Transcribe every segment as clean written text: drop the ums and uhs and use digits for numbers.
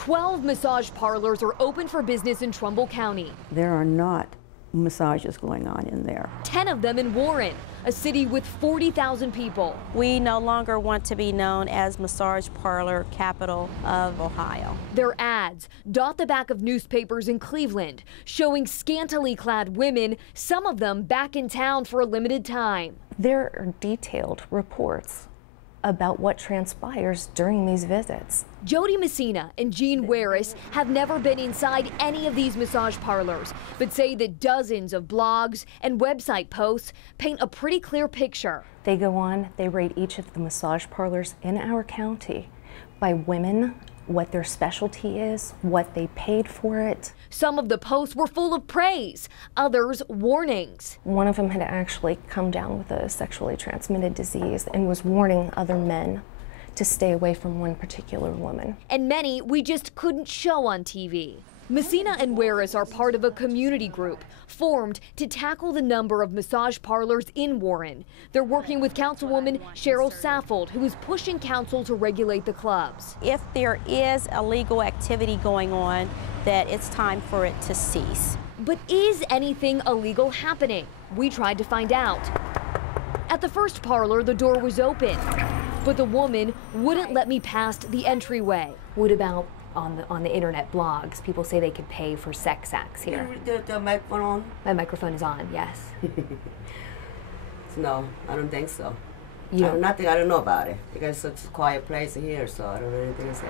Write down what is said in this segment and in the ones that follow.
12 massage parlors are open for business in Trumbull County. There are not massages going on in there. 10 of them in Warren, a city with 40,000 people. We no longer want to be known as massage parlor capital of Ohio. Their ads dot the back of newspapers in Cleveland, showing scantily clad women, some of them back in town for a limited time. There are detailed reports about what transpires during these visits. Jody Messina and Jean Wallace have never been inside any of these massage parlors, but say that dozens of blogs and website posts paint a pretty clear picture. They go on, they rate each of the massage parlors in our county by women, what their specialty is, what they paid for it. Some of the posts were full of praise, others warnings. One of them had actually come down with a sexually transmitted disease and was warning other men to stay away from one particular woman. And many we just couldn't show on TV. Messina and Wallace are part of a community group formed to tackle the number of massage parlors in Warren. They're working with Councilwoman Cheryl Saffold, who is pushing council to regulate the clubs. If there is illegal activity going on, that it's time for it to cease. But is anything illegal happening? We tried to find out. At the first parlor, the door was open, but the woman wouldn't let me past the entryway. What about on the internet blogs? People say they could pay for sex acts here. The microphone on? My microphone is on, yes. No, I don't think so. You I don't know about it. Because it's such a quiet place here, so I don't know anything to say.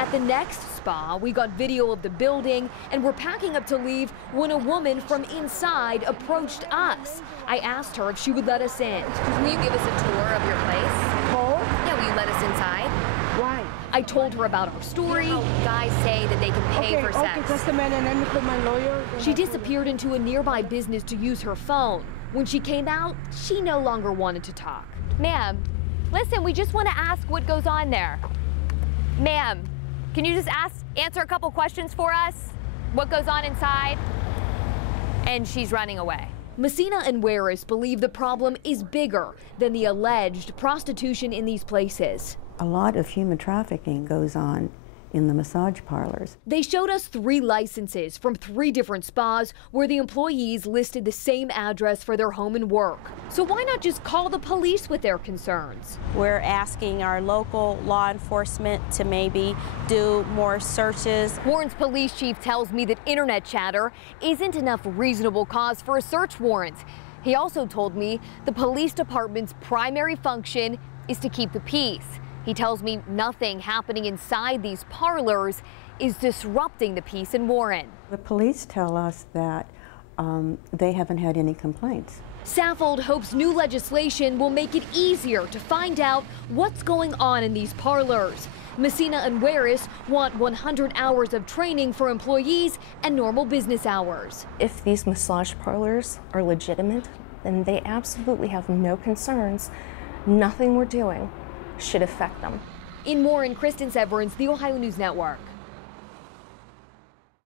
At the next spa, we got video of the building and were packing up to leave when a woman from inside approached us. I asked her if she would let us in. Will you give us a tour of your place? Oh? Yeah, will you let us inside? Why? I told her about our story. You know how guys say that they can pay for sex. Okay, just a minute, let me call my lawyer. She disappeared into a nearby business to use her phone. When she came out, she no longer wanted to talk. Ma'am, listen, we just want to ask what goes on there. Ma'am, can you just answer a couple questions for us? What goes on inside? And she's running away. Messina and Wallace believe the problem is bigger than the alleged prostitution in these places. A lot of human trafficking goes on in the massage parlors. They showed us 3 licenses from 3 different spas where the employees listed the same address for their home and work. So why not just call the police with their concerns? We're asking our local law enforcement to maybe do more searches. Warren's police chief tells me that internet chatter isn't enough reasonable cause for a search warrant. He also told me the police department's primary function is to keep the peace. He tells me nothing happening inside these parlors is disrupting the peace in Warren. The police tell us that they haven't had any complaints. Saffold hopes new legislation will make it easier to find out what's going on in these parlors. Messina and Wallace want 100 hours of training for employees and normal business hours. If these massage parlors are legitimate, then they absolutely have no concerns. Nothing we're doing should affect them. In Warren, Kristen Severance, The Ohio News Network.